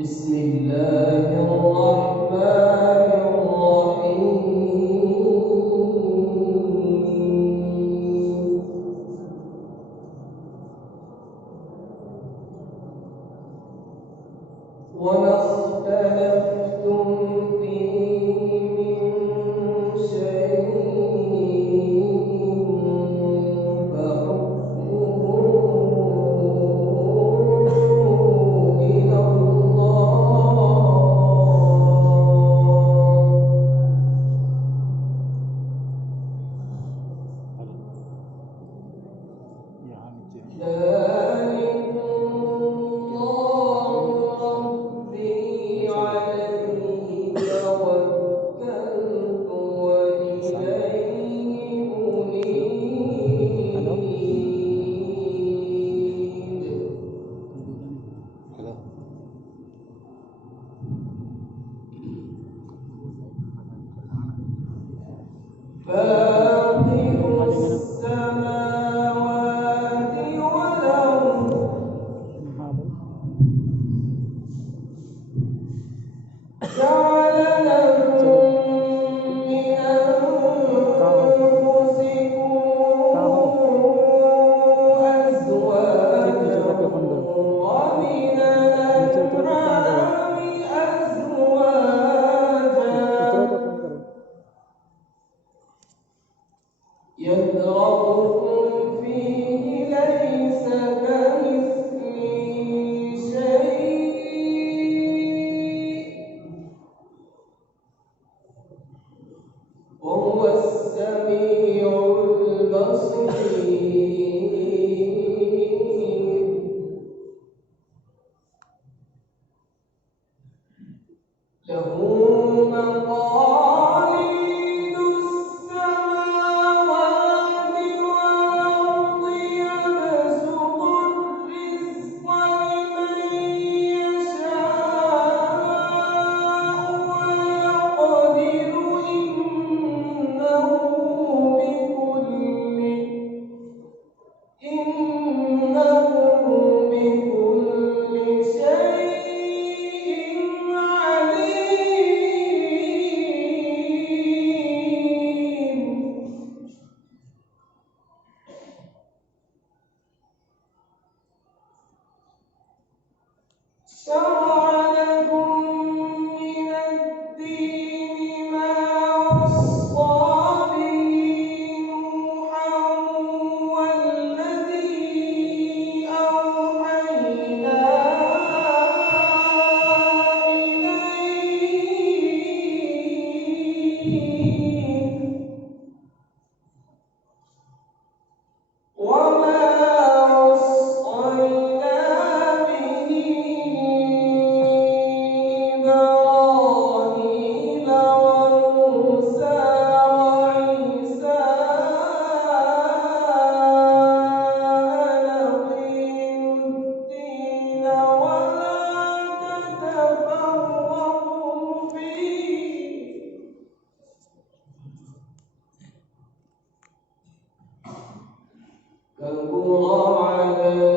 بسم الله الرحمن الرحيم وما اختلفتم فيه من شيء فحكمه إلى فاطر السماوات والأرض جعل لكم من أنفسكم أزواجا ومن الأنعام أزواجا يذرأكم فيه ليس كمثله شيء وهو السميع البصير له مقاليد السماوات والأرض يبسط الرزق لمن يشاء ويقدر إنه بكل شيء عليم شرع لكم من الدين ما وصى به نوحا والذي أوحينا إليك وما وصينا به إبراهيم وموسى وعيسى أن أقيموا الدين ولا تتفرقوا فيه كبر على